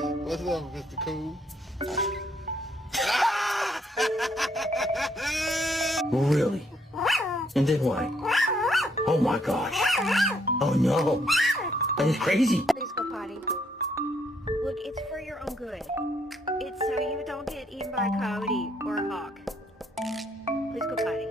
What's up, Mr. Cool? Really? And then what? Oh my gosh. Oh no. That is crazy. Please go potty. Look, it's for your own good. It's so you don't get eaten by a coyote or a hawk. Please go potty.